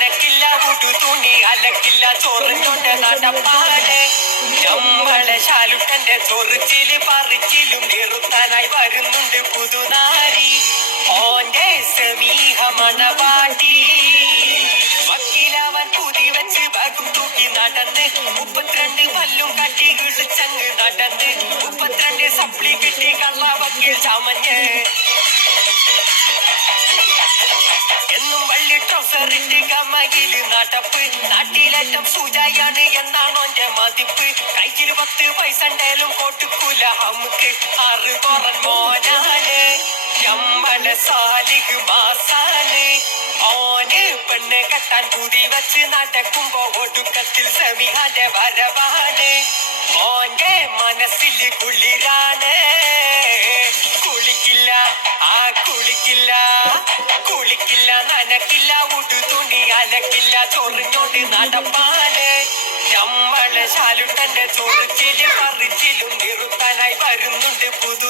നനക്കില്ല ഉടു തുണി അലക്കില്ല ചോറിഞ്ഞോണ്ട് നടപ്പാട് നമ്മളെ ശാലുട്ടന്റെ ചൊറിച്ചില് പറിച്ചിലും നിർത്താനായി വരുന്നുണ്ട് പുതുനാരി ഓന്റെ സമീഹ മണവാട്ടി വക്കീലവൻ പുതി വെച്ച് ബഗും തൂക്കി നടന്ന് 32 പല്ലും കട്ടി കിഴിച്ചങ്ങ് നടന്ന് 32 സപ്ലി കിട്ടി കള്ള വക്കീൽ ചമഞ്ഞ് എന്നും വള്ളി ട്രൗസറിട്ട് കമ്മയില് നടപ്പ് നാട്ടിലേറ്റം സൂചായാണ് എന്നാണോന്റെ മതിപ്പ് കയ്യിൽ 10 പൈസ ഉണ്ടേലും കൊടുക്കൂല നമുക്ക് 6 കുറൻ മോനാണ് നമ്മളെ സാലിഹ് മാസാണ് ഓന് പെണ്ണ് കെട്ടാൻ പുതി വെച്ച് നടക്കുമ്പോ ഒടുക്കത്തിൽ സമീഹാന്റെ വരവാണ് ഓന്റെ മനസ്സിൽ കുളിരാണ് കുളിക്കില്ല കുളിക്കില്ല നനക്കില്ല ഉടു തുണി അലക്കില്ല ചൊറിഞ്ഞോണ്ട് നടപ്പാണ് നമ്മളെ ശാലുട്ടന്റെ ചൊറിച്ചിലും പറിച്ചിലും നിർത്താനായി വരുന്നുണ്ട് പുതു